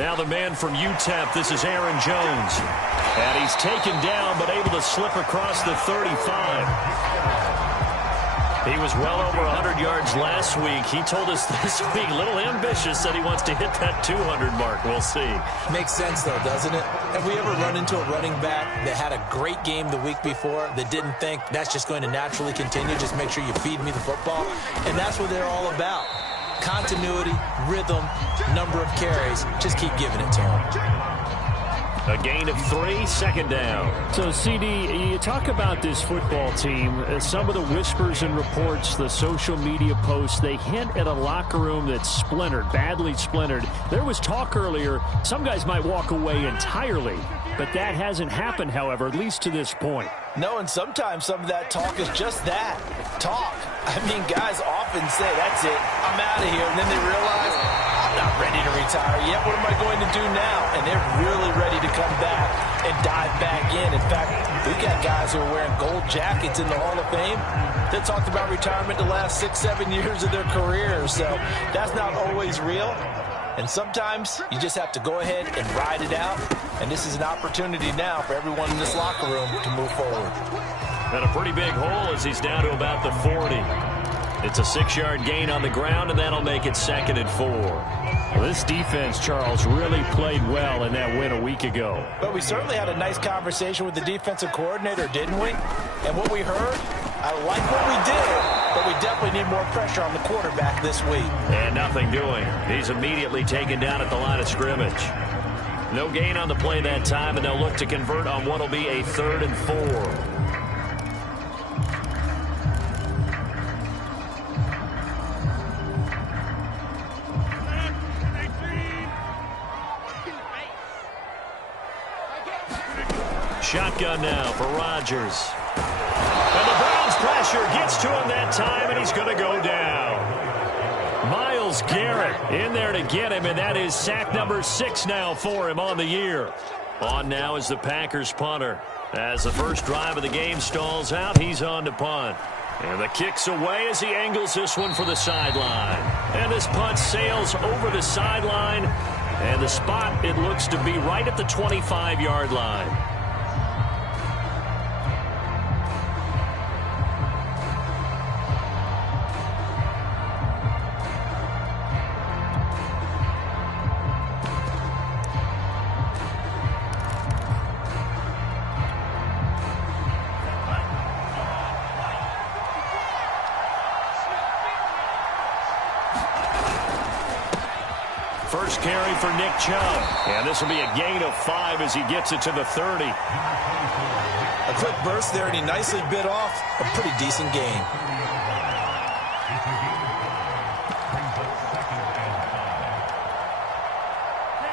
Now the man from UTEP, this is Aaron Jones. And he's taken down, but able to slip across the 35. He was well over 100 yards last week. He told us this week, a little ambitious, said he wants to hit that 200 mark. We'll see. Makes sense, though, doesn't it? Have we ever run into a running back that had a great game the week before that didn't think that's just going to naturally continue? Just make sure you feed me the football. And that's what they're all about. Continuity, rhythm, number of carries. Just keep giving it to them. A gain of 3, 2nd down. So, CD, you talk about this football team. Some of the whispers and reports, the social media posts, they hint at a locker room that's splintered, badly splintered. There was talk earlier, some guys might walk away entirely. But that hasn't happened, however, at least to this point. No, and sometimes some of that talk is just that, talk. I mean, guys often say, that's it, I'm out of here. And then they realize, I'm not ready to retire yet. What am I going to do now? And they're really ready to come back and dive back in. In fact, we've got guys who are wearing gold jackets in the Hall of Fame that talked about retirement the last 6, 7 years of their careers. So that's not always real. And sometimes you just have to go ahead and ride it out. And this is an opportunity now for everyone in this locker room to move forward. And a pretty big hole as he's down to about the 40. It's a 6-yard gain on the ground, and that'll make it 2nd and 4. Well, this defense, Charles, really played well in that win a week ago. But we certainly had a nice conversation with the defensive coordinator, didn't we? And what we heard, I like what we did, but we definitely need more pressure on the quarterback this week. And nothing doing. He's immediately taken down at the line of scrimmage. No gain on the play that time, and they'll look to convert on what will be a 3rd and 4. Shotgun now for Rodgers. And the Browns pressure gets to him that time, and he's going to go down. Myles Garrett in there to get him, and that is sack number 6 now for him on the year. On now is the Packers punter. As the first drive of the game stalls out, he's on to punt. And the kick's away as he angles this one for the sideline. And this punt sails over the sideline. And the spot, it looks to be right at the 25-yard line. First carry for Nick Chubb. And this will be a gain of 5 as he gets it to the 30. A quick burst there, and he nicely bit off a pretty decent gain.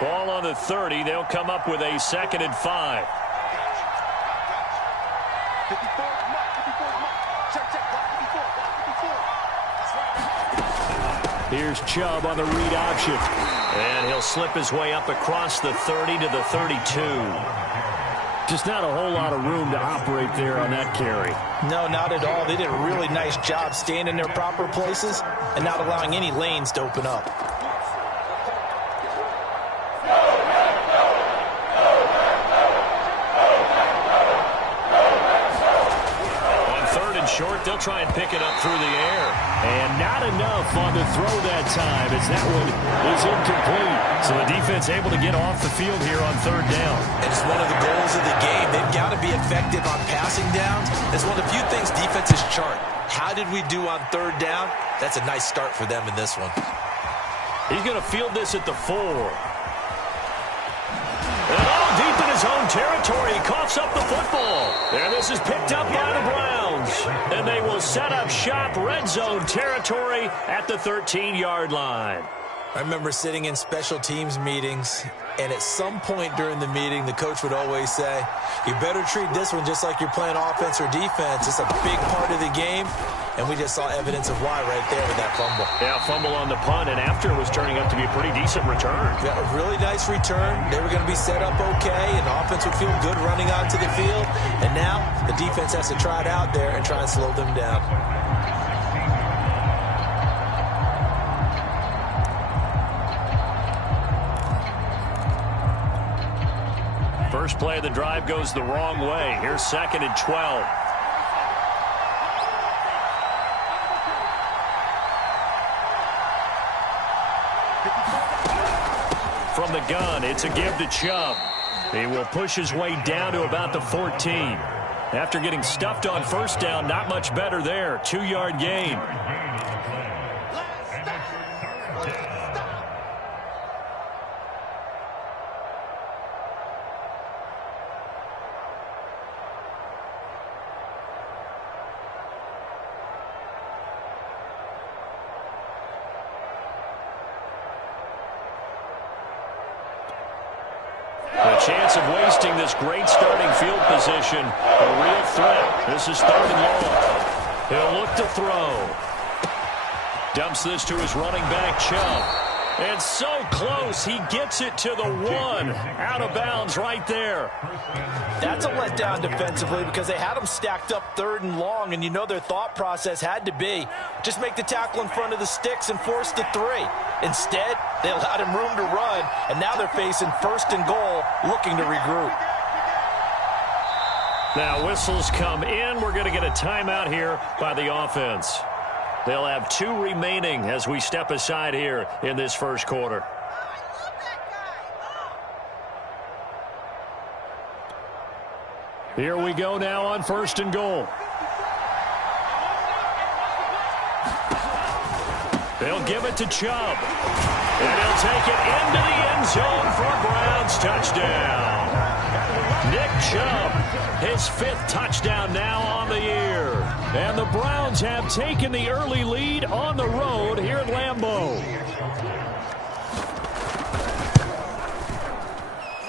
Ball on the 30. They'll come up with a 2nd and 5. Here's Chubb on the read option. And he'll slip his way up across the 30 to the 32. Just not a whole lot of room to operate there on that carry. No, not at all. They did a really nice job staying in their proper places and not allowing any lanes to open up. Short, they'll try and pick it up through the air. And not enough on the throw that time as that one is incomplete. So the defense able to get off the field here on 3rd down. And it's one of the goals of the game. They've got to be effective on passing downs. It's one of the few things defenses chart. How did we do on 3rd down? That's a nice start for them in this one. He's going to field this at the 4. And all deep in his own territory, he coughs up the football. And this is picked up by the Browns. And they will set up shop, red zone territory at the 13-yard line. I remember sitting in special teams meetings, and at some point during the meeting, the coach would always say, you better treat this one just like you're playing offense or defense. It's a big part of the game, and we just saw evidence of why right there with that fumble. Yeah, fumble on the punt, and after it was turning up to be a pretty decent return. Yeah, a really nice return. They were going to be set up okay, and the offense would feel good running onto the field. And now the defense has to try it out there and try and slow them down. First play of the drive goes the wrong way. Here's 2nd and 12. From the gun, it's a give to Chubb. He will push his way down to about the 14. After getting stuffed on first down, not much better there. 2-yard gain. Chance of wasting this great starting field position. A real threat. This is 3rd and long. He'll look to throw. Dumps this to his running back, Chubb. And so close, he gets it to the 1. Out of bounds right there. That's a letdown defensively because they had him stacked up 3rd and long, and you know their thought process had to be just make the tackle in front of the sticks and force the 3. Instead, they allowed him room to run, and now they're facing 1st and goal, looking to regroup. Now whistles come in. We're going to get a timeout here by the offense. They'll have 2 remaining as we step aside here in this first quarter. Here we go now on 1st and goal. They'll give it to Chubb. And he'll take it into the end zone for a Browns touchdown. Nick Chubb, his 5th touchdown now on the year. And the Browns have taken the early lead on the road here at Lambeau.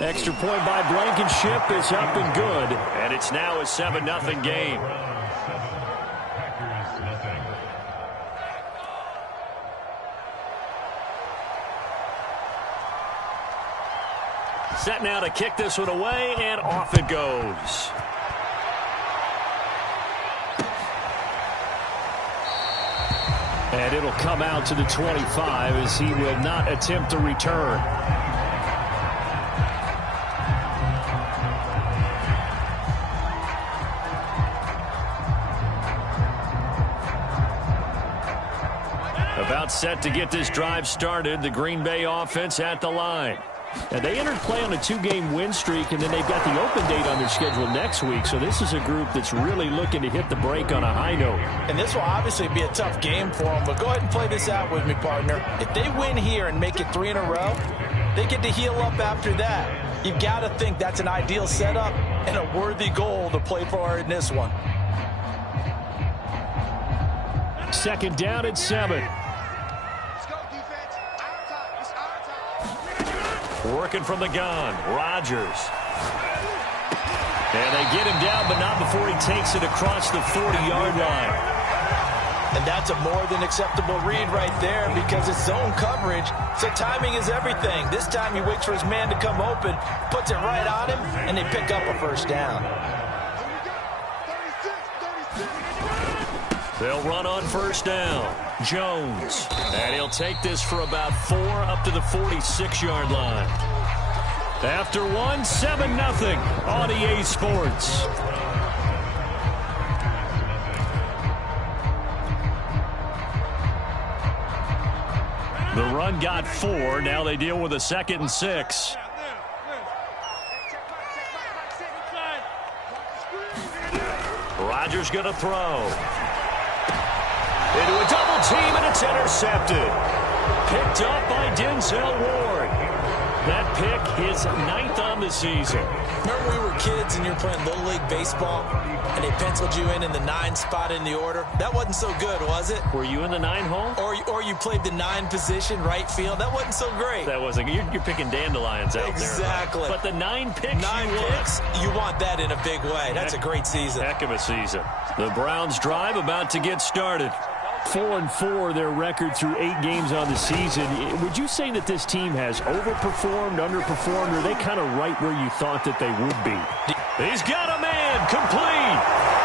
Extra point by Blankenship is up and good. And it's now a 7-0 game. Set now to kick this one away, and off it goes. And it'll come out to the 25 as he will not attempt to return. About set to get this drive started, the Green Bay offense at the line. And they entered play on a 2-game win streak, and then they've got the open date on their schedule next week. So this is a group that's really looking to hit the break on a high note. And this will obviously be a tough game for them, but go ahead and play this out with me, partner. If they win here and make it 3 in a row, they get to heal up after that. You've got to think that's an ideal setup and a worthy goal to play for in this one. 2nd down at 7. Working from the gun, Rodgers. And they get him down, but not before he takes it across the 40-yard line. And that's a more than acceptable read right there because it's zone coverage, so timing is everything. This time he waits for his man to come open, puts it right on him, and they pick up a 1st down. They'll run on 1st down. Jones. And he'll take this for about 4 up to the 46-yard line. After 1, 7-0 on EA Sports. The run got 4. Now they deal with a 2nd and 6. Rodgers going to throw. Into a double team, and it's intercepted. Picked up by Denzel Ward. That pick is 9th on the season. Remember we were kids and you were playing Little League Baseball, and they penciled you in the 9 spot in the order? That wasn't so good, was it? Were you in the 9 hole? Or you played the 9 position, right field? That wasn't so great. That wasn't. You're picking dandelions out exactly. there. But the 9 picks 9 picks, you want that in a big way. That's a great season. Heck of a season. The Browns drive about to get started. 4-4 their record through 8 games on the season. Would you say that this team has overperformed, underperformed, or are they kind of right where you thought that they would be? He's got a man, complete,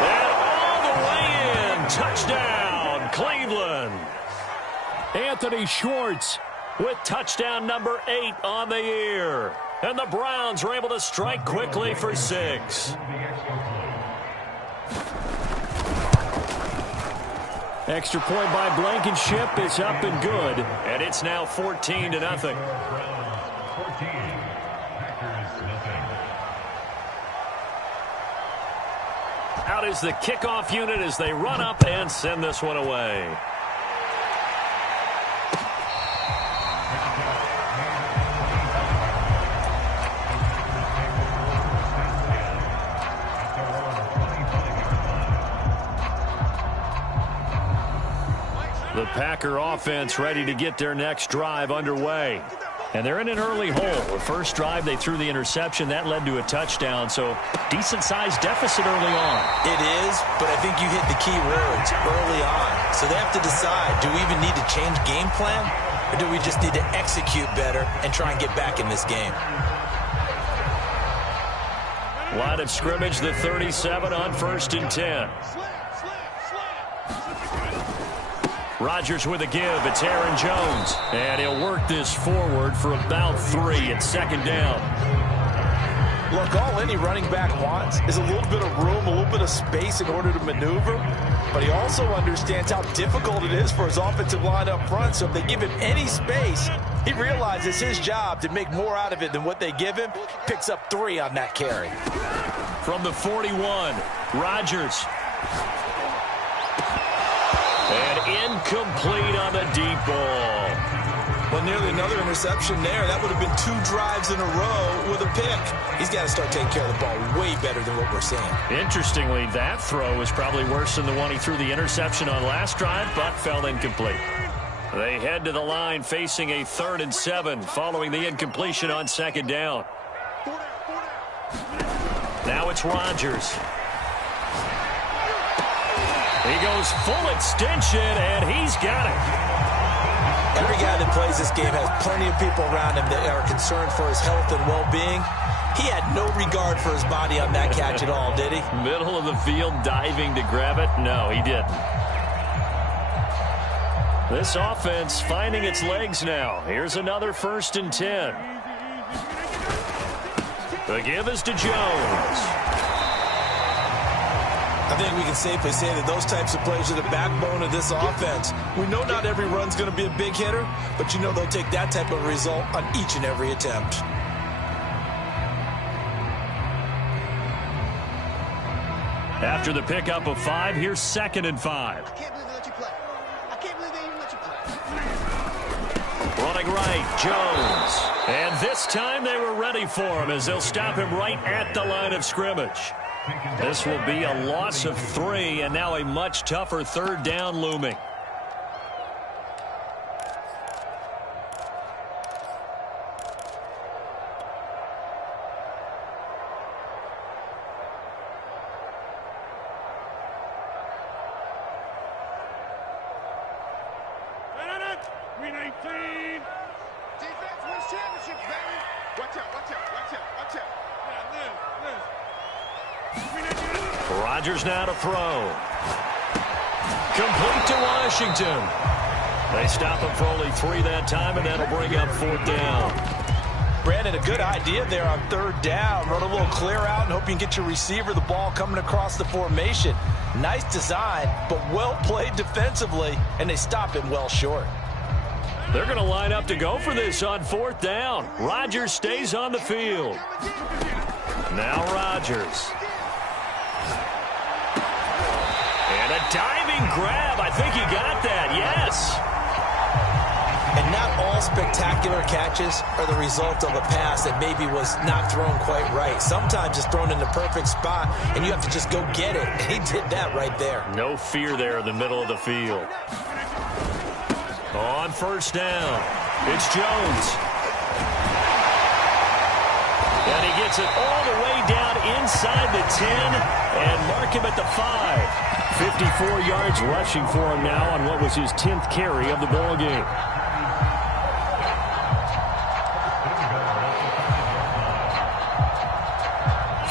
and all the way in. Touchdown, Cleveland. Anthony Schwartz with touchdown number 8 on the year. And the Browns are able to strike quickly for 6. Extra point by Blankenship is up and good. And it's now 14-0. Out is the kickoff unit as they run up and send this one away. The Packer offense ready to get their next drive underway. And they're in an early hole. The first drive, they threw the interception. That led to a touchdown, so decent-sized deficit early on. It is, but I think you hit the key words, early on. So they have to decide, do we even need to change game plan, or do we just need to execute better and try and get back in this game? Line of scrimmage, the 37 on 1st and 10. Rodgers with a give. It's Aaron Jones. And he'll work this forward for about 3 at 2nd down. Look, all any running back wants is a little bit of room, a little bit of space in order to maneuver. But he also understands how difficult it is for his offensive line up front. So if they give him any space, he realizes his job to make more out of it than what they give him. Picks up 3 on that carry. From the 41, Rodgers. And incomplete on the deep ball. Well, nearly another interception there. That would have been 2 drives in a row with a pick. He's got to start taking care of the ball way better than what we're seeing. Interestingly, that throw was probably worse than the one he threw the interception on last drive, but fell incomplete. They head to the line facing a 3rd and 7 following the incompletion on 2nd down. Now it's Rodgers. He goes full extension, and he's got it. Every guy that plays this game has plenty of people around him that are concerned for his health and well-being. He had no regard for his body on that catch at all, did he? Middle of the field, diving to grab it? No, he didn't. This offense finding its legs now. Here's another 1st and 10. The give is to Jones. I think we can safely say that those types of plays are the backbone of this offense. We know not every run's going to be a big hitter, but you know they'll take that type of result on each and every attempt. After the pickup of 5, here's 2nd and 5. I can't believe they let you play. I can't believe they even let you play. Running right, Jones. And this time they were ready for him as they'll stop him right at the line of scrimmage. This will be a loss of 3, and now a much tougher 3rd down looming. Defense wins championships, baby. Watch out, watch out, watch out, watch out. Rodgers now to throw. Complete to Washington. They stop him for only 3 that time, and that'll bring up 4th down. Brandon, a good idea there on 3rd down. Run a little clear out and hope you can get your receiver the ball coming across the formation. Nice design, but well played defensively, and they stop him well short. They're going to line up to go for this on 4th down. Rodgers stays on the field. Now Rodgers. And a diving grab. I think he got that, yes. And not all spectacular catches are the result of a pass that maybe was not thrown quite right. Sometimes it's thrown in the perfect spot, and you have to just go get it. And he did that right there. No fear there in the middle of the field. On 1st down, it's Jones. And he gets it all the way down inside the 10 and mark him at the 5. 54 yards rushing for him now on what was his 10th carry of the ball game.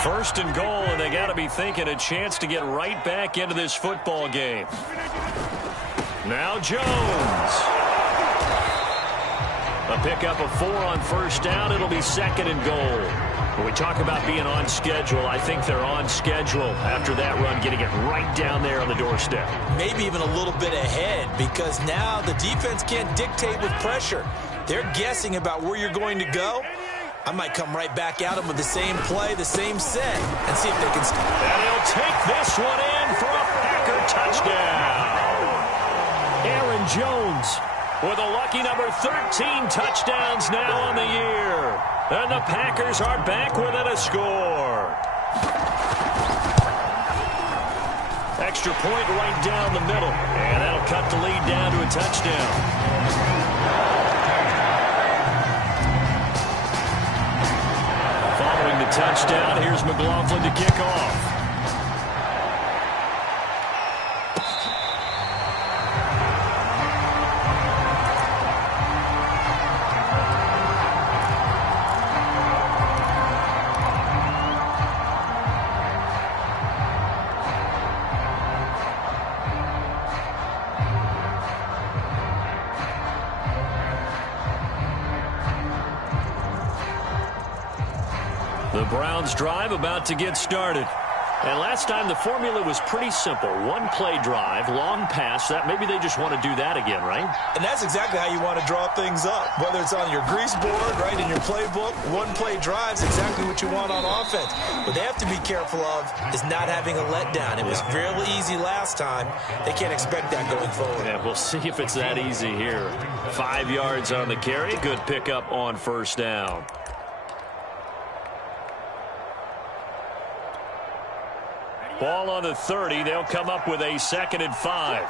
First and goal, and they got to be thinking a chance to get right back into this football game. Now Jones. A pickup of 4 on first down. It'll be 2nd and goal. When we talk about being on schedule, I think they're on schedule after that run, getting it right down there on the doorstep. Maybe even a little bit ahead, because now the defense can't dictate with pressure. They're guessing about where you're going to go. I might come right back at them with the same play, the same set, and see if they can stop. And he'll take this one in for a Packer touchdown. Aaron Jones with a lucky number 13 touchdowns now on the year. And the Packers are back within a score. Extra point right down the middle. And that'll cut the lead down to a touchdown. Following the touchdown, here's McLaughlin to kick off. The Browns drive about to get started. And last time the formula was pretty simple. One play drive, long pass. That maybe they just want to do that again, right? And that's exactly how you want to draw things up. Whether it's on your grease board, right, in your playbook, one play drive is exactly what you want on offense. What they have to be careful of is not having a letdown. It was fairly easy last time. They can't expect that going forward. Yeah, we'll see if it's that easy here. 5 yards on the carry. Good pickup on first down. Ball on the 30. They'll come up with a 2nd and 5.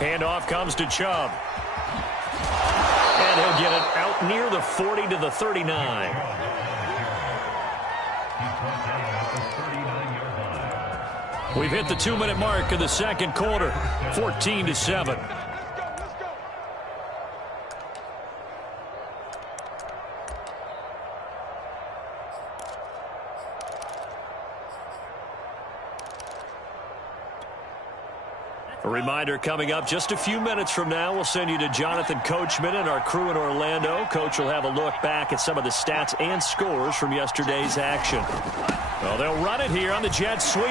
Handoff comes to Chubb. And he'll get it out near the 40 to the 39. We've hit the 2-minute mark of the second quarter. 14-7. A reminder coming up just a few minutes from now. We'll send you to Jonathan Coachman and our crew in Orlando. Coach will have a look back at some of the stats and scores from yesterday's action. Well, they'll run it here on the jet sweep.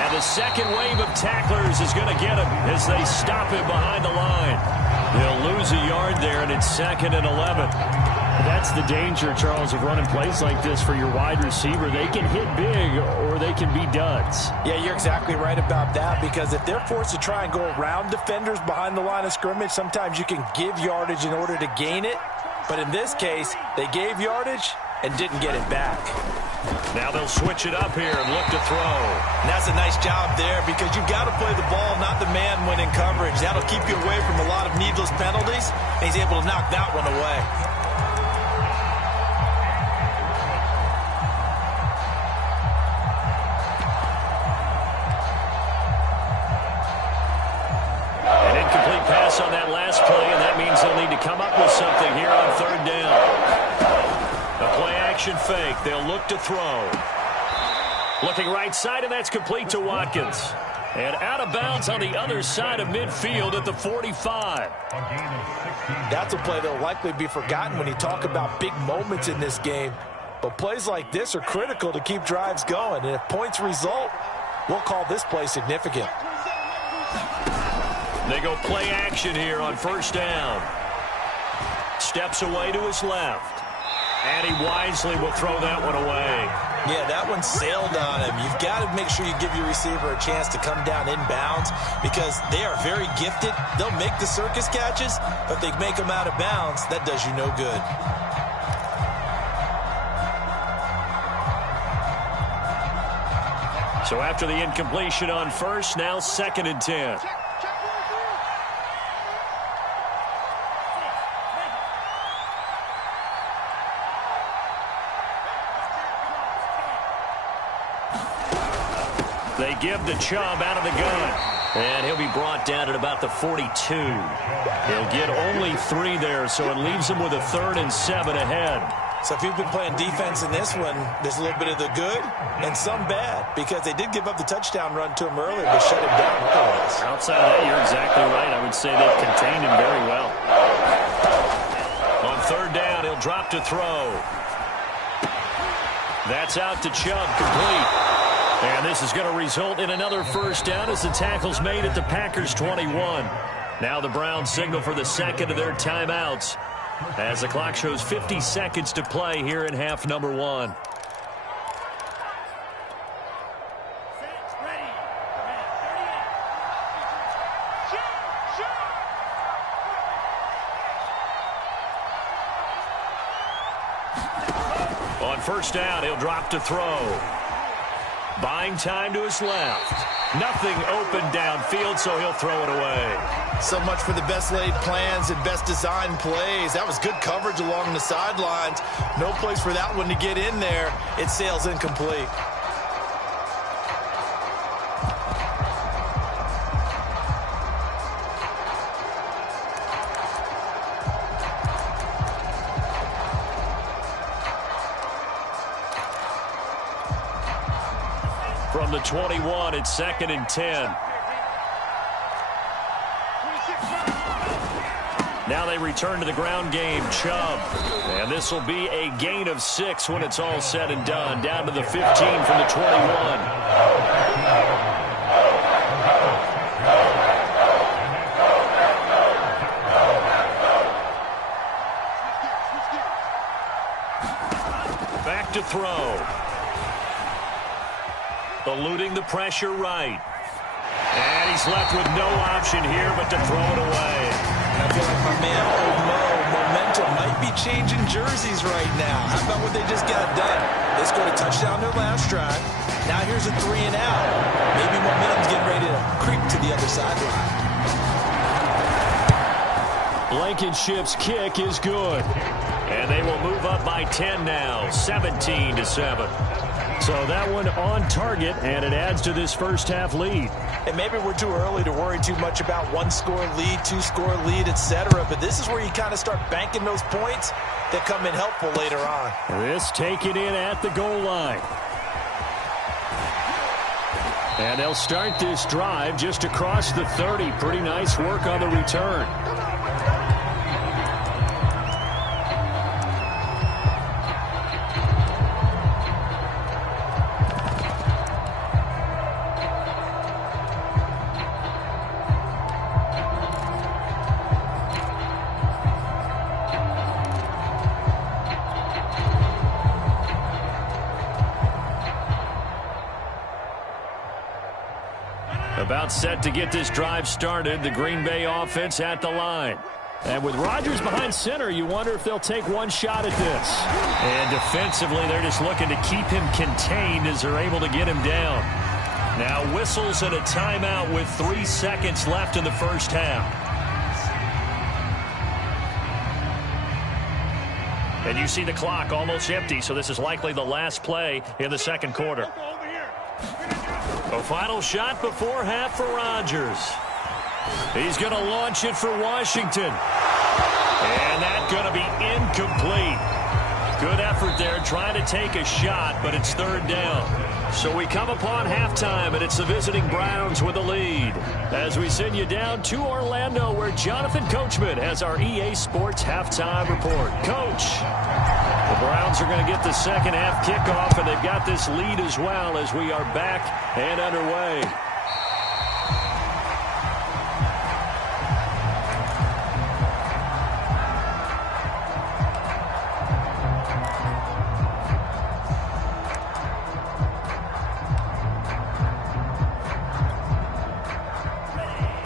And the second wave of tacklers is going to get him as they stop him behind the line. They'll lose a yard there, and it's 2nd and 11. That's the danger, Charles, of running plays like this for your wide receiver. They can hit big or they can be duds. Yeah, you're exactly right about that, because if they're forced to try and go around defenders behind the line of scrimmage, sometimes you can give yardage in order to gain it. But in this case, they gave yardage and didn't get it back. Now they'll switch it up here and look to throw. And that's a nice job there, because you've got to play the ball, not the man when in coverage. That'll keep you away from a lot of needless penalties, and he's able to knock that one away. On that last play, and that means they'll need to come up with something here on 3rd down. A play-action fake. They'll look to throw. Looking right side, and that's complete to Watkins. And out of bounds on the other side of midfield at the 45. That's a play that will likely be forgotten when you talk about big moments in this game. But plays like this are critical to keep drives going. And if points result, we'll call this play significant. They go play action here on 1st down. Steps away to his left. And he wisely will throw that one away. Yeah, that one sailed on him. You've got to make sure you give your receiver a chance to come down inbounds, because they are very gifted. They'll make the circus catches, but if they make them out of bounds, that does you no good. So after the incompletion on first, now 2nd and 10. They give to Chubb out of the gun. And he'll be brought down at about the 42. He'll get only 3 there, so it leaves him with a 3rd and 7 ahead. So if you've been playing defense in this one, there's a little bit of the good and some bad, because they did give up the touchdown run to him earlier, but shut him down otherwise. Outside of that, you're exactly right. I would say they've contained him very well. On third down, he'll drop to throw. That's out to Chubb, complete. And this is going to result in another first down as the tackle's made at the Packers' 21. Now the Browns signal for the second of their timeouts, as the clock shows 50 seconds to play here in half number 1. On first down, he'll drop to throw. Buying time to his left. Nothing open downfield, so he'll throw it away. So much for the best laid plans and best designed plays. That was good coverage along the sidelines. No place for that one to get in there. It sails incomplete. From the 21, it's 2nd and 10. Now they return to the ground game. Chubb. And this will be a gain of 6 when it's all said and done. Down to the 15 from the 21. Back to throw. Eluding the pressure right. And he's left with no option here but to throw it away. I feel like my man, old Mo, momentum might be changing jerseys right now. How about what they just got done? They scored a touchdown their last drive. Now here's a 3 and out. Maybe momentum's getting ready to creep to the other sideline. Blankenship's kick is good. And they will move up by 10 now, 17-7. So that one on target, and it adds to this first half lead. And maybe we're too early to worry too much about 1-score lead, 2-score lead, etc. But this is where you kind of start banking those points that come in helpful later on. This taken in at the goal line. And they'll start this drive just across the 30. Pretty nice work on the return. About set to get this drive started. The Green Bay offense at the line. And with Rodgers behind center, you wonder if they'll take one shot at this. And defensively, they're just looking to keep him contained as they're able to get him down. Now whistles and a timeout with 3 seconds left in the first half. And you see the clock almost empty, so this is likely the last play in the second quarter. A final shot before half for Rodgers. He's going to launch it for Washington. And that's going to be incomplete. Good effort there trying to take a shot, but it's third down. So we come upon halftime, and it's the visiting Browns with the lead. As we send you down to Orlando, where Jonathan Coachman has our EA Sports halftime report. Coach, the Browns are going to get the second half kickoff, and they've got this lead as well as we are back and underway.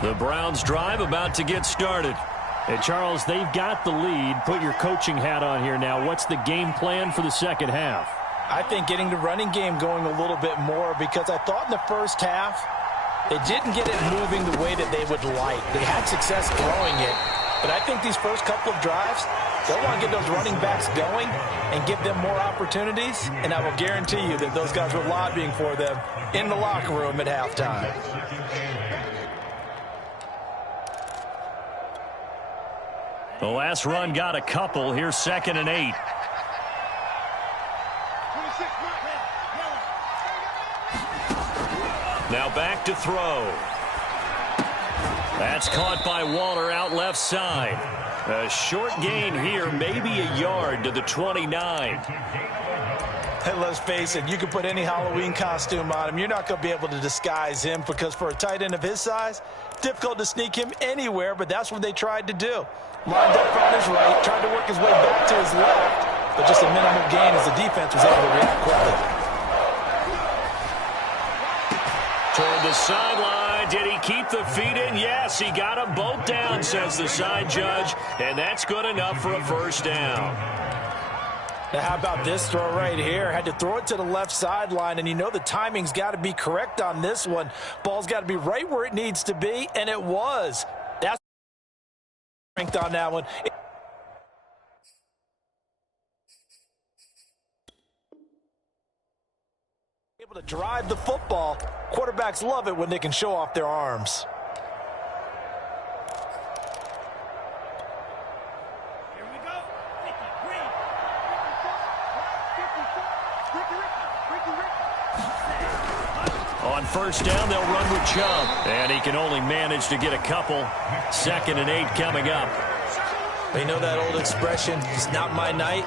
The Browns drive about to get started. Hey, Charles, they've got the lead. Put your coaching hat on here now. What's the game plan for the second half? I think getting the running game going a little bit more, because I thought in the first half they didn't get it moving the way that they would like. They had success throwing it, but I think these first couple of drives, they'll want to get those running backs going and give them more opportunities, and I will guarantee you that those guys were lobbying for them in the locker room at halftime. The last run got a couple. Here's 2nd and 8. Now back to throw. That's caught by Waller out left side. A short gain here, maybe a yard to the 29. Hey, let's face it, you can put any Halloween costume on him. You're not going to be able to disguise him because for a tight end of his size, difficult to sneak him anywhere, but that's what they tried to do. Lined up on his right, tried to work his way back to his left, but just a minimal gain as the defense was able to react quickly. Toward the sideline, did he keep the feet in? Yes, he got them both down, says the side judge, and that's good enough for a first down. Now, how about this throw right here? Had to throw it to the left sideline, and you know the timing's got to be correct on this one. Ball's got to be right where it needs to be, and it was. That's strength on that one. Able to drive the football. Quarterbacks love it when they can show off their arms. On first down, they'll run with Chubb. And he can only manage to get a couple. 2nd and 8 coming up. You know that old expression, it's not my night?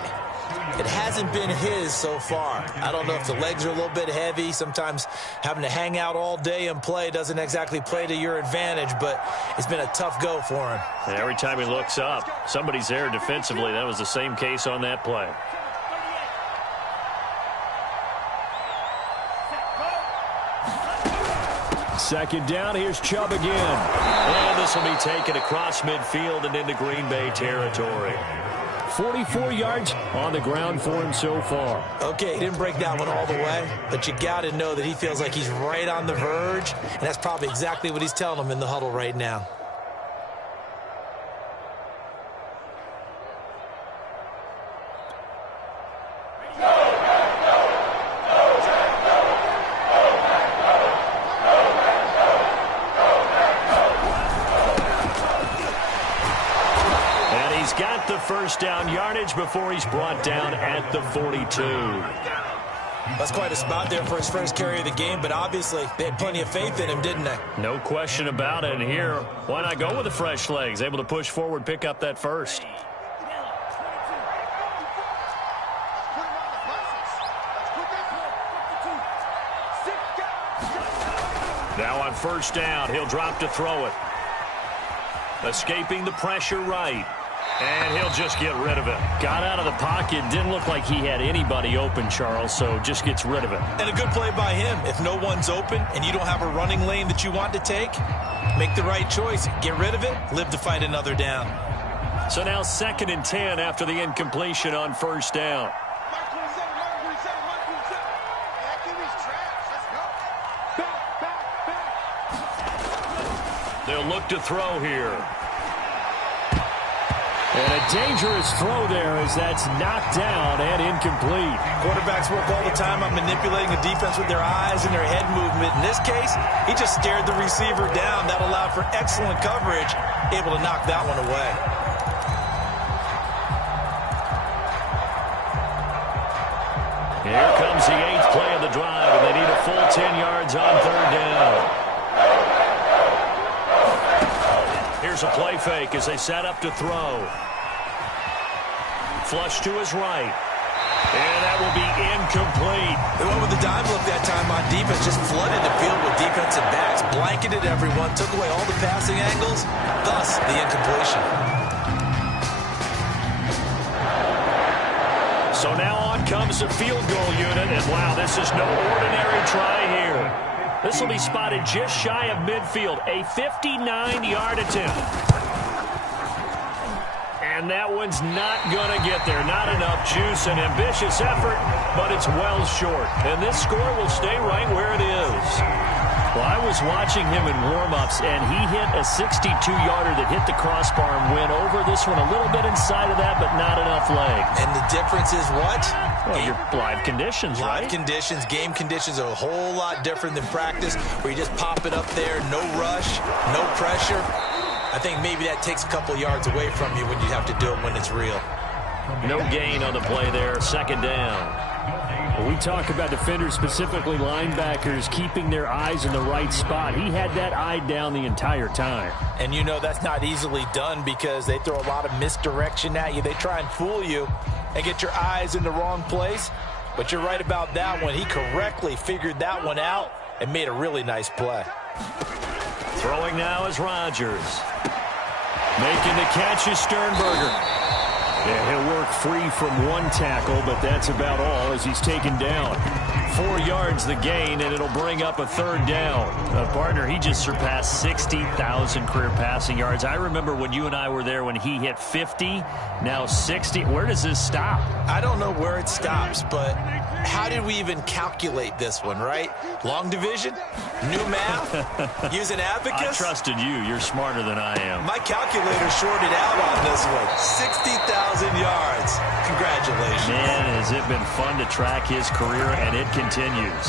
It hasn't been his so far. I don't know if the legs are a little bit heavy. Sometimes having to hang out all day and play doesn't exactly play to your advantage, but it's been a tough go for him. And every time he looks up, somebody's there defensively. That was the same case on that play. Second down, here's Chubb again. And this will be taken across midfield and into Green Bay territory. 44 yards on the ground for him so far. Okay, he didn't break that one all the way, but you got to know that he feels like he's right on the verge, and that's probably exactly what he's telling them in the huddle right now. First down yardage before he's brought down at the 42. That's quite a spot there for his first carry of the game, but obviously they had plenty of faith in him, didn't they? No question about it. And here, why not go with the fresh legs? Able to push forward, pick up that first. Now on first down, he'll drop to throw it. Escaping the pressure right. And he'll just get rid of it. Got out of the pocket. Didn't look like he had anybody open, Charles, so just gets rid of it. And a good play by him. If no one's open and you don't have a running lane that you want to take, make the right choice. Get rid of it. Live to fight another down. So now 2nd and 10 after the incompletion on first down. They'll look to throw here. And a dangerous throw there as that's knocked down and incomplete. Quarterbacks work all the time on manipulating the defense with their eyes and their head movement. In this case, he just stared the receiver down. That allowed for excellent coverage, able to knock that one away. Here comes the 8th play of the drive, and they need a full 10 yards on third down. Here's a play fake as they set up to throw. Flush to his right. And that will be incomplete. They went with the dime look that time on defense, just flooded the field with defensive backs, blanketed everyone, took away all the passing angles, thus the incompletion. So now on comes the field goal unit, and wow, this is no ordinary try here. This will be spotted just shy of midfield, a 59-yard attempt. And that one's not going to get there. Not enough juice, an ambitious effort, but it's well short. And this score will stay right where it is. Well, I was watching him in warm-ups, and he hit a 62-yarder that hit the crossbar and went over. This one a little bit inside of that, but not enough leg. And the difference is what? Well, your live conditions, right? Live conditions, game conditions are a whole lot different than practice, where you just pop it up there, no rush, no pressure. I think maybe that takes a couple yards away from you when you have to do it when it's real. No gain on the play there, 2nd down. We talk about defenders, specifically linebackers, keeping their eyes in the right spot. He had that eye down the entire time. And you know that's not easily done because they throw a lot of misdirection at you. They try and fool you and get your eyes in the wrong place. But you're right about that one. He correctly figured that one out and made a really nice play. Throwing now is Rodgers. Making the catch is Sternberger. Yeah, he'll work free from one tackle, but that's about all as he's taken down. 4 yards the gain, and it'll bring up a third down. Partner, he just surpassed 60,000 career passing yards. I remember when you and I were there when he hit 50, now 60. Where does this stop? I don't know where it stops, but how did we even calculate this one, right? Long division? New math? Use an abacus? I trusted you. You're smarter than I am. My calculator shorted out on this one. 60,000 yards. Congratulations. Man, has it been fun to track his career, and it continues.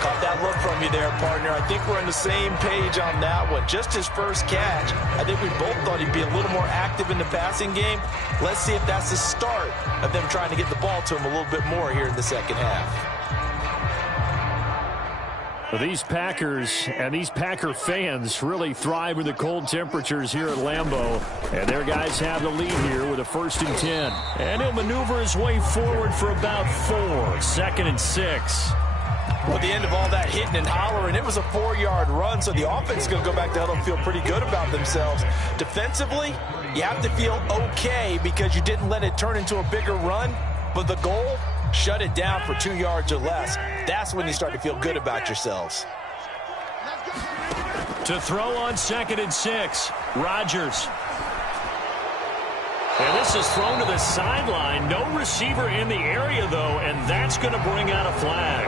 Caught that look from you there, partner. I think we're on the same page on that one. Just his first catch. I think we both thought he'd be a little more active in the passing game. Let's see if that's the start of them trying to get the ball to him a little bit more here in the second half. Well, these Packers and these Packer fans really thrive in the cold temperatures here at Lambeau. And their guys have the lead here with a 1st and 10. And he'll maneuver his way forward for about 4. 2nd and 6. Well, at the end of all that hitting and hollering, it was a 4-yard run, so the offense is going to go back to huddle and feel pretty good about themselves. Defensively, you have to feel okay because you didn't let it turn into a bigger run, but the goal, shut it down for 2 yards or less. That's when you start to feel good about yourselves. To throw on 2nd and 6, Rodgers. And this is thrown to the sideline. No receiver in the area, though, and that's going to bring out a flag.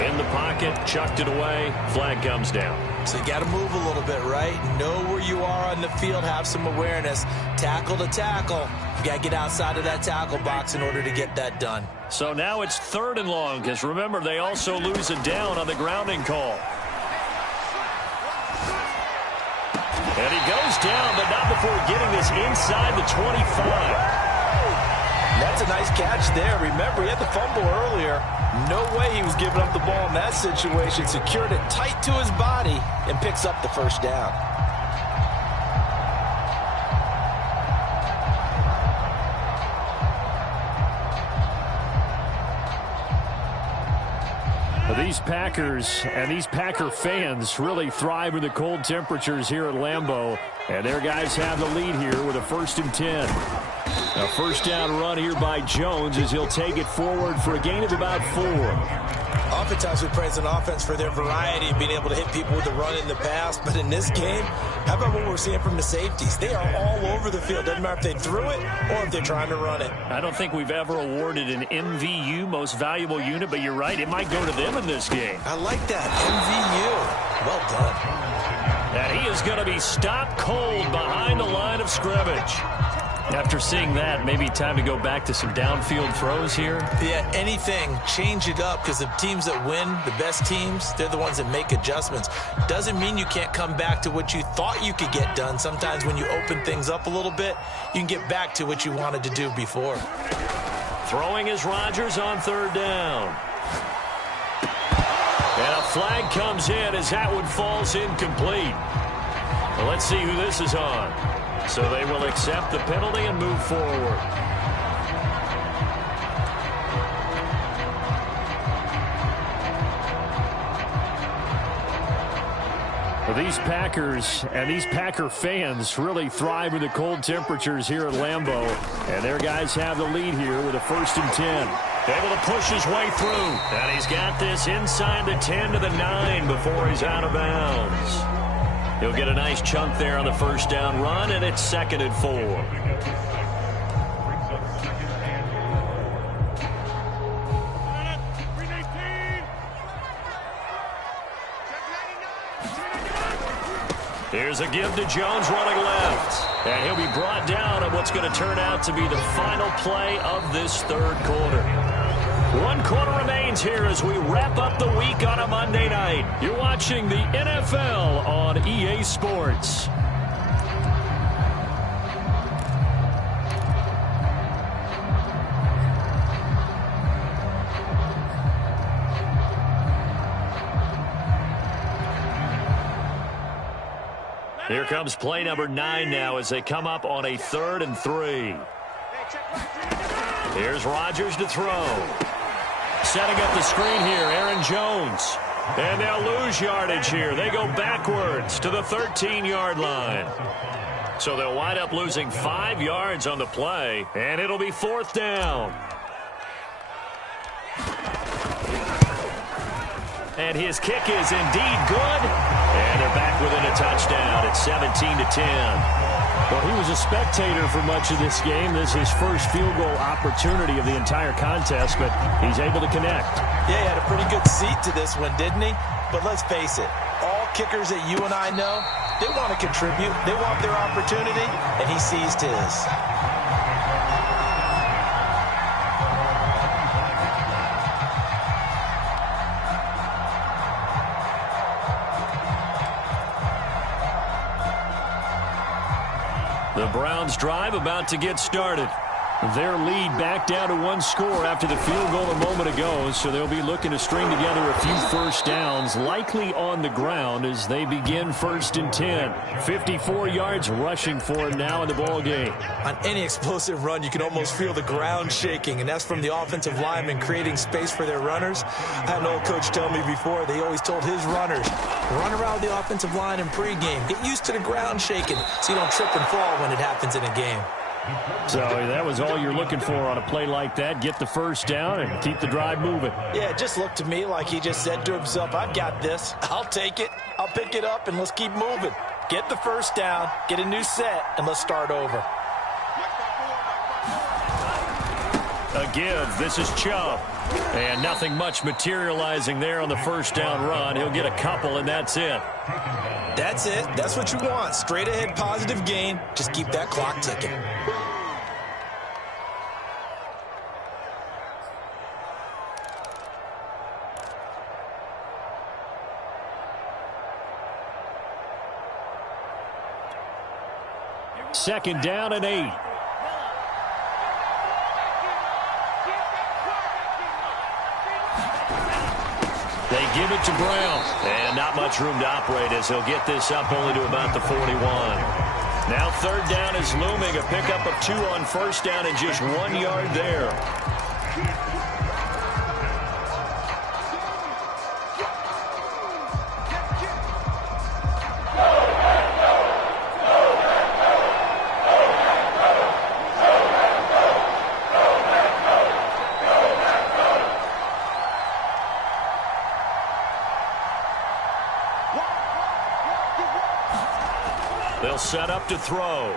In the pocket, chucked it away, flag comes down. So you got to move a little bit, right? Know where you are on the field, have some awareness. Tackle to tackle. You got to get outside of that tackle box in order to get that done. So now it's 3rd and long, because remember, they also lose a down on the grounding call. And he goes down, but not before getting this inside the 25. That's a nice catch there. Remember, he had the fumble earlier. No way he was giving up the ball in that situation. Secured it tight to his body and picks up the 1st down. These Packers and these Packer fans really thrive in the cold temperatures here at Lambeau. And their guys have the lead here with a 1st and 10. A 1st down run here by Jones as he'll take it forward for a gain of about 4. Oftentimes we praise an offense for their variety of being able to hit people with the run in the pass. But in this game, how about what we're seeing from the safeties? They are all over the field. Doesn't matter if they threw it or if they're trying to run it. I don't think we've ever awarded an MVU, most valuable unit, but you're right, it might go to them in this game. I like that. MVU. Well done. And he is going to be stopped cold behind the line of scrimmage. After seeing that, maybe time to go back to some downfield throws here. Yeah, anything. Change it up because the teams that win, the best teams, they're the ones that make adjustments. Doesn't mean you can't come back to what you thought you could get done. Sometimes when you open things up a little bit, you can get back to what you wanted to do before. Throwing is Rodgers on 3rd down. And a flag comes in as that one falls incomplete. Well, let's see who this is on. So they will accept the penalty and move forward. Well, these Packers and these Packer fans really thrive in the cold temperatures here at Lambeau. And their guys have the lead here with a 1st and 10. Able to push his way through. And he's got this inside the 10 to the 9 before he's out of bounds. He'll get a nice chunk there on the 1st down run, and it's 2nd and 4. Here's a give to Jones running left. And he'll be brought down on what's going to turn out to be the final play of this 3rd quarter. 1 quarter remains here as we wrap up the week on a Monday night. You're watching the NFL on EA Sports. Here comes play number 9 now as they come up on a 3rd and 3. Here's Rodgers to throw. Setting up the screen here, Aaron Jones. And they'll lose yardage here. They go backwards to the 13-yard line. So they'll wind up losing 5 yards on the play, and it'll be 4th down. And his kick is indeed good. And they're back within a touchdown. It's 17-10. Well, he was a spectator for much of this game. This is his first field goal opportunity of the entire contest, but he's able to connect. Yeah, he had a pretty good seat to this one, didn't he? But let's face it, all kickers that you and I know, they want to contribute. They want their opportunity, and he seized his. The Browns drive about to get started. Their lead back down to 1 score after the field goal a moment ago, so they'll be looking to string together a few first downs, likely on the ground as they begin 1st and 10. 54 yards rushing for him now in the ball game. On any explosive run, you can almost feel the ground shaking, and that's from the offensive linemen creating space for their runners. I had an old coach tell me before, they always told his runners, run around the offensive line in pregame. Get used to the ground shaking so you don't trip and fall when it happens in a game. So that was all you're looking for on a play like that. Get the first down and keep the drive moving. Yeah, it just looked to me like he just said to himself, I've got this. I'll take it. I'll pick it up, and let's keep moving. Get the first down, get a new set, and let's start over. A give. This is Chubb. And nothing much materializing there on the first down run. He'll get a couple, and that's it. That's it. That's what you want. Straight ahead, positive gain. Just keep that clock ticking. Second down and 8. They give it to Brown. And not much room to operate as he'll get this up only to about the 41. Now 3rd down is looming. A pickup of 2 on first down and just 1 yard there. They'll set up to throw.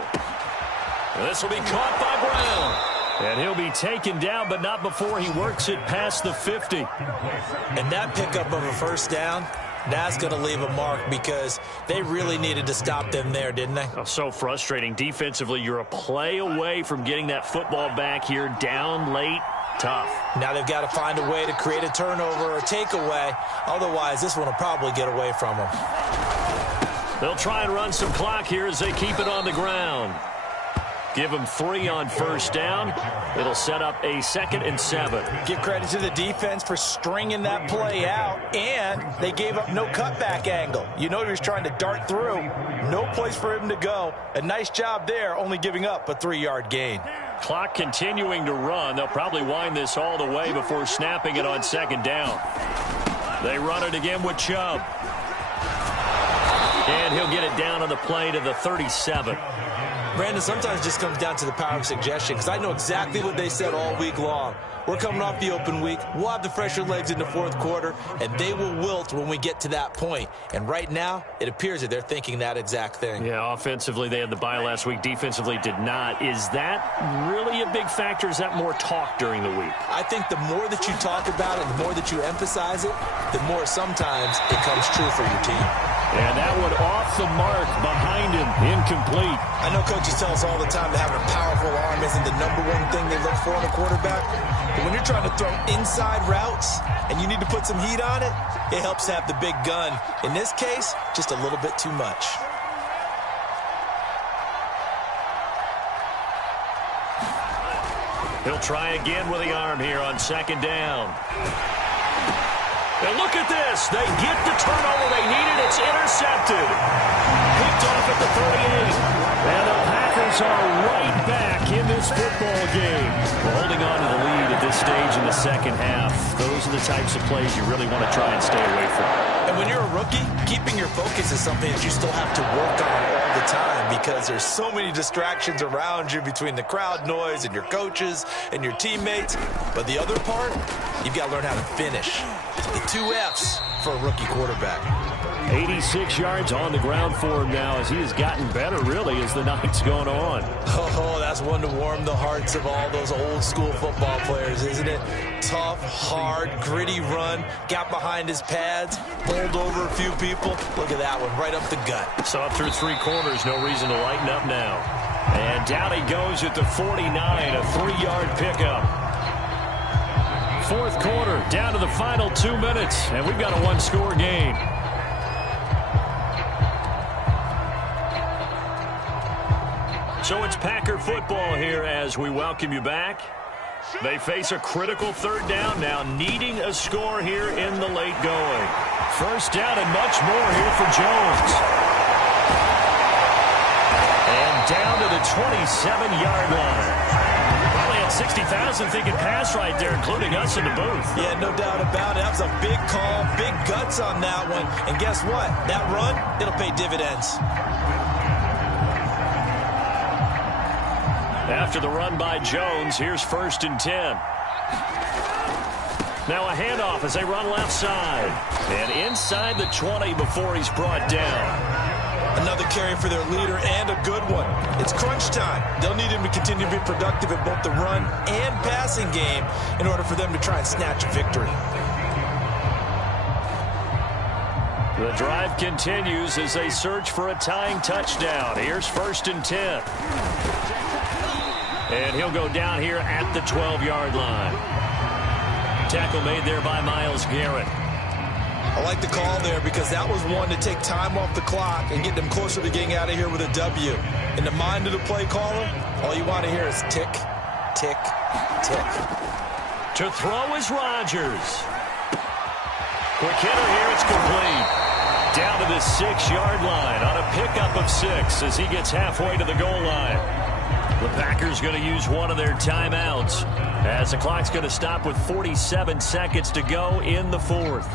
This will be caught by Brown. And he'll be taken down, but not before he works it past the 50. And that pickup of a first down, that's going to leave a mark because they really needed to stop them there, didn't they? Oh, so frustrating. Defensively, you're a play away from getting that football back here. Down late, tough. Now they've got to find a way to create a turnover or takeaway. Otherwise, this one will probably get away from them. They'll try and run some clock here as they keep it on the ground. Give them 3 on first down. It'll set up a 2nd and 7. Give credit to the defense for stringing that play out, and they gave up no cutback angle. You know he was trying to dart through. No place for him to go. A nice job there, only giving up a 3-yard gain. Clock continuing to run. They'll probably wind this all the way before snapping it on 2nd down. They run it again with Chubb. And he'll get it down on the play to the 37. Brandon, sometimes it just comes down to the power of suggestion, because I know exactly what they said all week long. We're coming off the open week. We'll have the fresher legs in the 4th quarter, and they will wilt when we get to that point. And right now, it appears that they're thinking that exact thing. Yeah, offensively, they had the bye last week. Defensively, did not. Is that really a big factor? Is that more talk during the week? I think the more that you talk about it, the more that you emphasize it, the more sometimes it comes true for your team. And that one off the mark behind him, incomplete. I know coaches tell us all the time that having a powerful arm isn't the #1 thing they look for in a quarterback. But when you're trying to throw inside routes and you need to put some heat on it, it helps to have the big gun. In this case, just a little bit too much. He'll try again with the arm here on 2nd down. And look at this. They get the turnover they needed. It's intercepted. Picked off at the 38. And the Packers are right back in this football game. We're holding on to the lead at this stage in the second half. Those are the types of plays you really want to try and stay away from. And when you're a rookie, keeping your focus is something that you still have to work on all the time because there's so many distractions around you between the crowd noise and your coaches and your teammates. But the other part, you've got to learn how to finish. The 2 F's for a rookie quarterback. 86 yards on the ground for him now as he has gotten better, really, as the night's gone on. Oh, that's one to warm the hearts of all those old-school football players, isn't it? Tough, hard, gritty run, got behind his pads, bowled over a few people. Look at that one, right up the gut. So up through 3 quarters, no reason to lighten up now. And down he goes at the 49, a 3-yard pickup. 4th quarter, down to the final 2 minutes, and we've got a 1-score game. So it's Packer football here as we welcome you back. They face a critical 3rd down now, needing a score here in the late going. 1st down and much more here for Jones. And down to the 27-yard line. Probably had 60,000 thinking pass right there, including us in the booth. Yeah, no doubt about it. That was a big call, big guts on that one. And guess what? That run, it'll pay dividends. After the run by Jones, here's 1st and 10. Now a handoff as they run left side. And inside the 20 before he's brought down. Another carry for their leader and a good one. It's crunch time. They'll need him to continue to be productive in both the run and passing game in order for them to try and snatch a victory. The drive continues as they search for a tying touchdown. Here's 1st and 10. And he'll go down here at the 12-yard line. Tackle made there by Myles Garrett. I like the call there because that was one to take time off the clock and get them closer to getting out of here with a W. In the mind of the play caller, all you want to hear is tick, tick, tick. To throw is Rodgers. Quick hitter here, it's complete. Down to the 6-yard line on a pickup of 6 as he gets halfway to the goal line. The Packers going to use one of their timeouts as the clock's going to stop with 47 seconds to go in the 4th.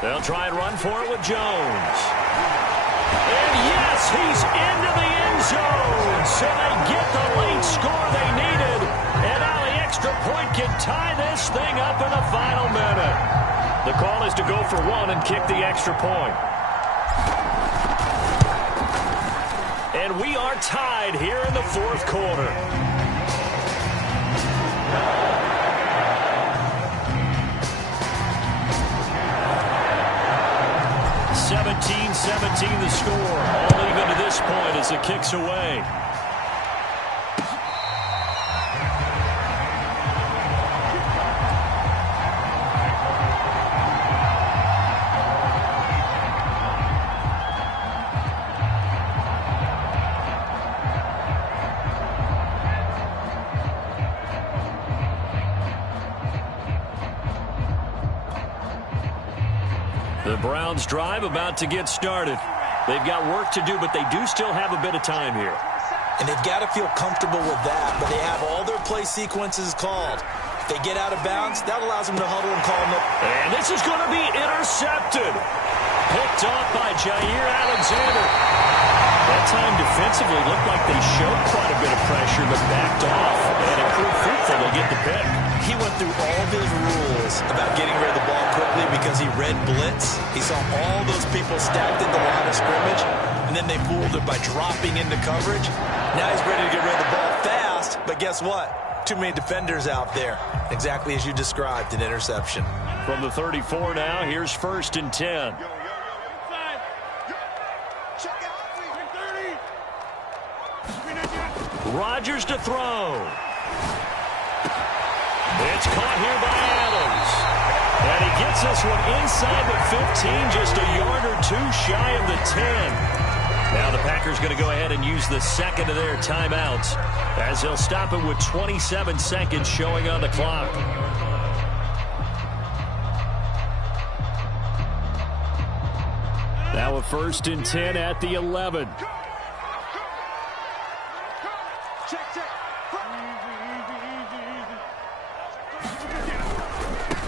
They'll try and run for it with Jones. And yes, he's into the end zone. So they get the late score they needed. And now the extra point can tie this thing up in the final minute. The call is to go for 1 and kick the extra point. And we are tied here in the 4th quarter. (17-17) the score. All even to this point as it kicks away. The Browns drive about to get started. They've got work to do, but they do still have a bit of time here. And they've got to feel comfortable with that, but they have all their play sequences called. If they get out of bounds, that allows them to huddle and call them up. And this is going to be intercepted. Picked off by Jair Alexander. That time defensively looked like they showed quite a bit of pressure, but backed off and it proved fruitful to get the pick. He went through all of his rules about getting rid of the ball quickly because he read blitz. He saw all those people stacked in the line of scrimmage, and then they fooled him by dropping into coverage. Now he's ready to get rid of the ball fast, but guess what? Too many defenders out there. Exactly as you described, an interception. From the 34 now, here's 1st and 10. Rodgers to throw. It's caught here by Adams. And he gets this one inside the 15, just a yard or two shy of the 10. Now the Packers going to go ahead and use the second of their timeouts as they'll stop it with 27 seconds showing on the clock. Now a 1st and 10 at the 11.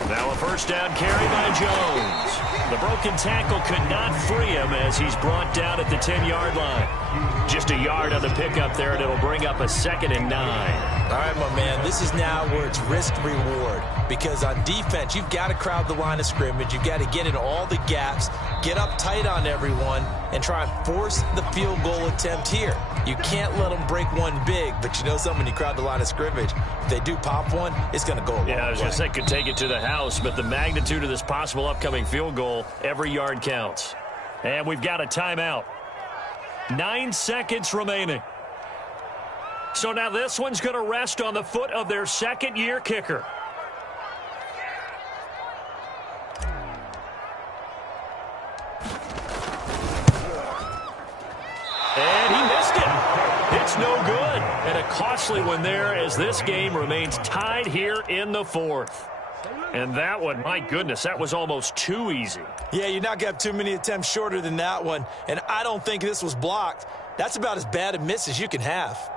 Now a 1st down carry by Jones. The broken tackle could not free him as he's brought down at the 10-yard line. Just a yard on the pickup there, and it'll bring up a 2nd and 9. All right, my man, this is now where it's risk-reward. Because on defense, you've got to crowd the line of scrimmage. You've got to get in all the gaps, get up tight on everyone, and try and force the field goal attempt here. You can't let them break one big, but you know something, when you crowd the line of scrimmage, if they do pop one, it's going to go a long way. Yeah, I was going to say could take it to the house, but the magnitude of this possible upcoming field goal, every yard counts. And we've got a timeout. 9 seconds remaining. So now this one's going to rest on the foot of their second-year kicker. And he missed it. It's no good. And a costly one there as this game remains tied here in the 4th. And that one, my goodness, that was almost too easy. Yeah, you're not going to have too many attempts shorter than that one. And I don't think this was blocked. That's about as bad a miss as you can have.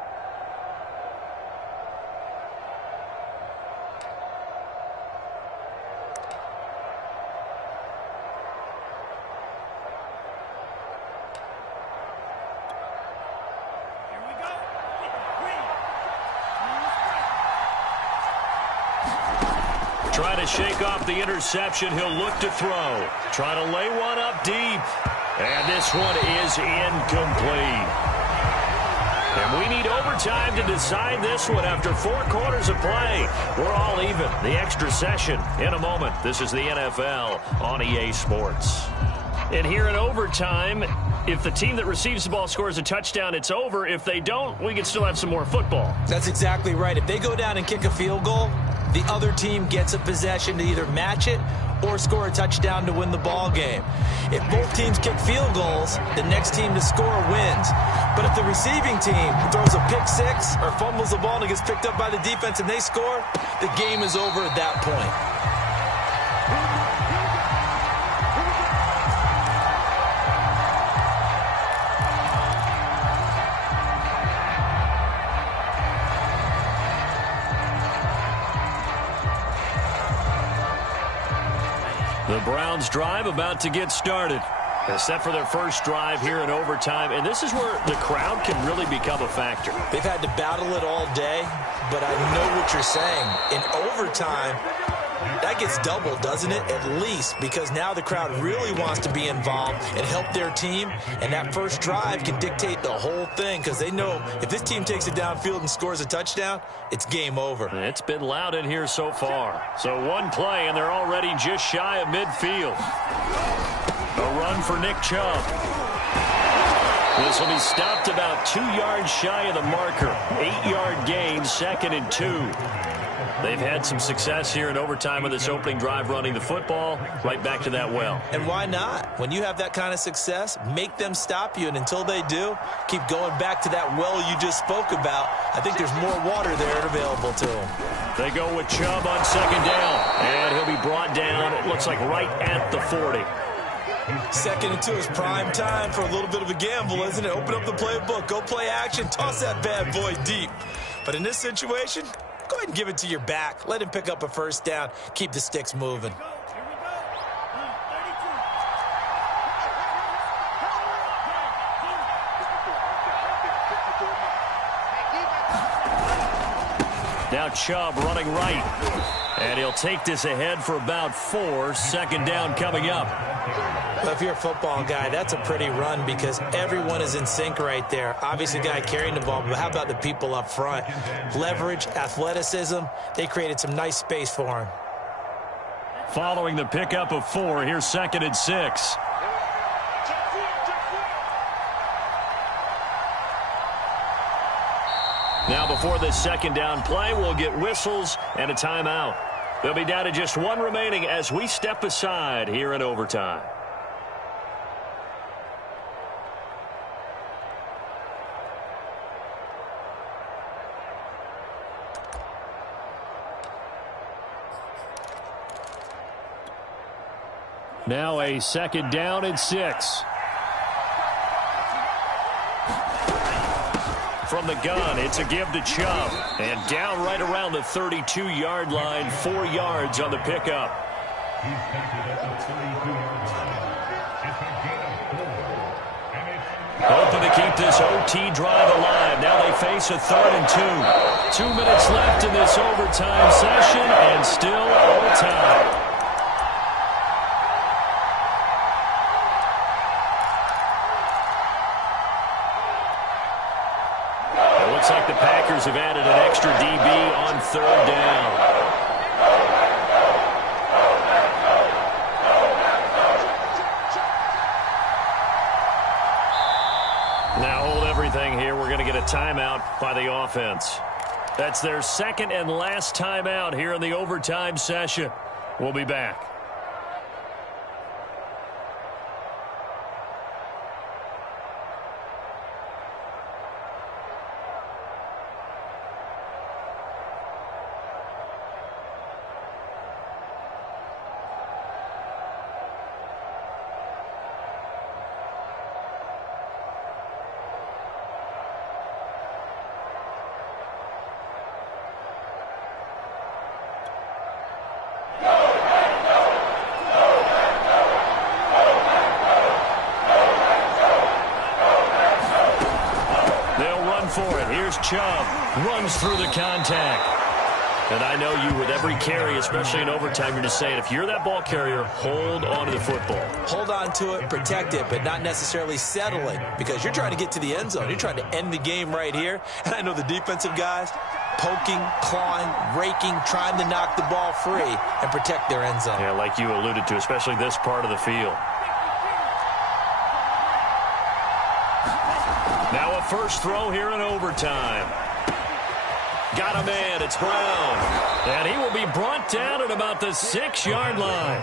Trying to shake off the interception. He'll look to throw. Trying to lay one up deep. And this one is incomplete. And we need overtime to decide this one after 4 quarters of play. We're all even. The extra session in a moment. This is the NFL on EA Sports. And here in overtime, if the team that receives the ball scores a touchdown, it's over. If they don't, we can still have some more football. That's exactly right. If they go down and kick a field goal, the other team gets a possession to either match it or score a touchdown to win the ball game. If both teams kick field goals, the next team to score wins. But if the receiving team throws a pick six or fumbles the ball and it gets picked up by the defense and they score, the game is over at that point. The Browns drive about to get started. They're set for their first drive here in overtime, and this is where the crowd can really become a factor. They've had to battle it all day, but I know what you're saying. In overtime, that gets doubled, doesn't it? At least, because now the crowd really wants to be involved and help their team, and that first drive can dictate the whole thing because they know if this team takes it downfield and scores a touchdown, it's game over. It's been loud in here so far. So one play, and they're already just shy of midfield. A run for Nick Chubb. This will be stopped about 2 yards shy of the marker. 8-yard gain, 2nd and 2. They've had some success here in overtime with this opening drive running the football. Right back to that well. And why not? When you have that kind of success, make them stop you. And until they do, keep going back to that well you just spoke about. I think there's more water there available to them. They go with Chubb on 2nd down. And he'll be brought down, it looks like right at the 40. 2nd and 2 is prime time for a little bit of a gamble, isn't it? Open up the playbook, go play action, toss that bad boy deep. But in this situation, go ahead and give it to your back. Let him pick up a first down. Keep the sticks moving. Now Chubb running right. And he'll take this ahead for about 4. 2nd down coming up. Well, if you're a football guy, that's a pretty run because everyone is in sync right there. Obviously, the guy carrying the ball, but how about the people up front? Leverage, athleticism, they created some nice space for him. Following the pickup of 4, here's 2nd and 6. Now before this 2nd down play, we'll get whistles and a timeout. They'll be down to just 1 remaining as we step aside here in overtime. Now a 2nd down and 6. From the gun, it's a give to Chubb. And down right around the 32-yard line, 4 yards on the pickup. Hoping to keep this OT drive alive. Now they face a 3rd and 2. 2 minutes left in this overtime session, and still all time. It looks like the Packers have added an extra DB on 3rd down. Here, we're going to get a timeout by the offense. That's their 2nd and last timeout here in the overtime session. We'll be back. For it. Here's Chubb. Runs through the contact. And I know you, with every carry, especially in overtime, you're just saying, if you're that ball carrier, hold on to the football. Hold on to it, protect it, but not necessarily settle it, because you're trying to get to the end zone. You're trying to end the game right here. And I know the defensive guys poking, clawing, raking, trying to knock the ball free and protect their end zone. Yeah, like you alluded to, especially this part of the field. Now a first throw here in overtime. Got a man. It's Brown. And he will be brought down at about the 6-yard line.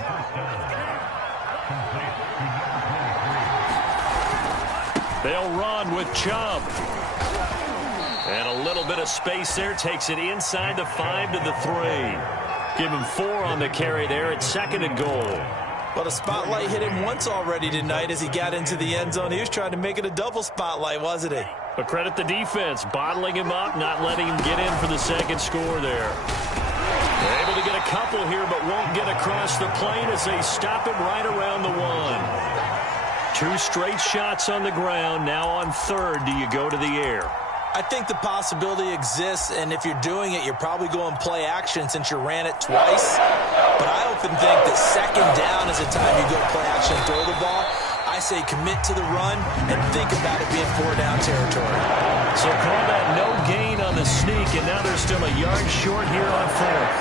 They'll run with Chubb. And a little bit of space there. Takes it inside the 5 to the 3. Give him 4 on the carry there at 2nd and goal. Well, the spotlight hit him once already tonight as he got into the end zone. He was trying to make it a double spotlight, wasn't he? But credit the defense, bottling him up, not letting him get in for the 2nd score there. They're able to get a couple here, but won't get across the plane as they stop him right around the 1. 2 straight shots on the ground. Now on 3rd, do you go to the air? I think the possibility exists, and if you're doing it, you're probably going play action since you ran it twice. But I often think that 2nd down is the time you go play action and throw the ball. I say commit to the run and think about it being 4-down territory. So call that no gain on the sneak, and now they're still a yard short here on 4th.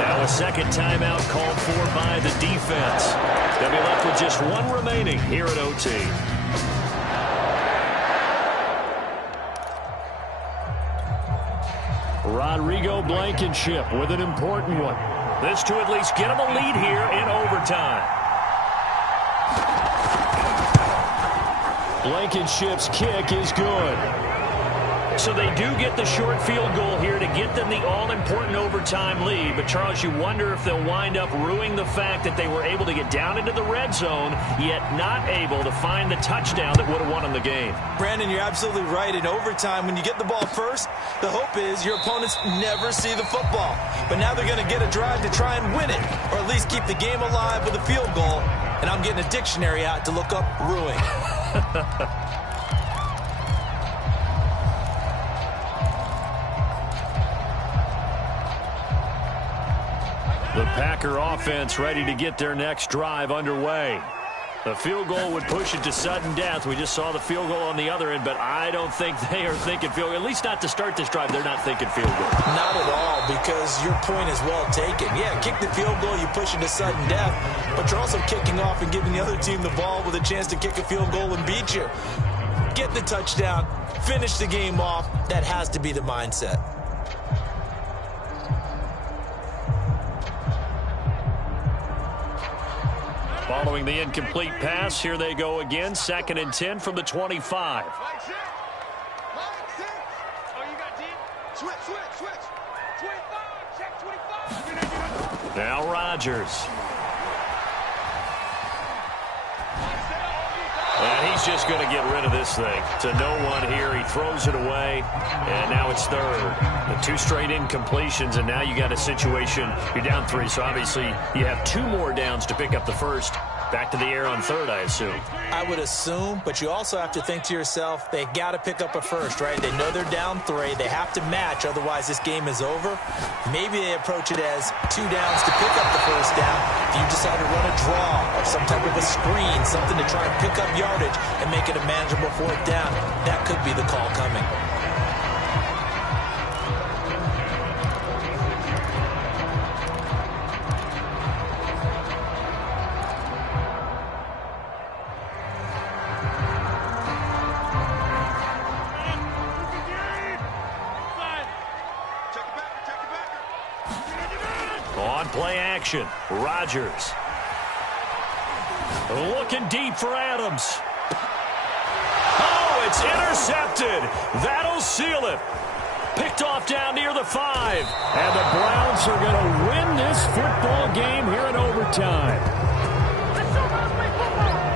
Now a 2nd timeout called for by the defense. They'll be left with just 1 remaining here at OT. Rodrigo Blankenship with an important one. This to at least get him a lead here in overtime. Blankenship's kick is good. So they do get the short field goal here to get them the all-important overtime lead. But, Charles, you wonder if they'll wind up ruining the fact that they were able to get down into the red zone, yet not able to find the touchdown that would have won them the game. Brandon, you're absolutely right. In overtime, when you get the ball first, the hope is your opponents never see the football. But now they're going to get a drive to try and win it, or at least keep the game alive with a field goal. And I'm getting a dictionary out to look up ruin. The Packer offense ready to get their next drive underway. The field goal would push it to sudden death. We just saw the field goal on the other end, but I don't think they are thinking field goal. At least not to start this drive. They're not thinking field goal. Not at all, because your point is well taken. Yeah, kick the field goal, you push it to sudden death, but you're also kicking off and giving the other team the ball with a chance to kick a field goal and beat you. Get the touchdown, finish the game off. That has to be the mindset. Following the incomplete pass, here they go again. 2nd and 10 from the 25. Now Rodgers. He's just going to get rid of this thing. To no one here. He throws it away, and now it's third. The 2 straight incompletions, and now you got a situation. You're down 3, so obviously you have 2 more downs to pick up the first. Back to the air on third, I assume. I would assume, but you also have to think to yourself, they got to pick up a first, right? They know they're down 3. They have to match, otherwise this game is over. Maybe they approach it as 2 downs to pick up the first down. If you decide to run a draw or some type of a screen, something to try and pick up yardage and make it a manageable 4th down, that could be the call coming. Play action. Rodgers. Looking deep for Adams. Oh, it's intercepted. That'll seal it. Picked off down near the 5. And the Browns are going to win this football game here in overtime.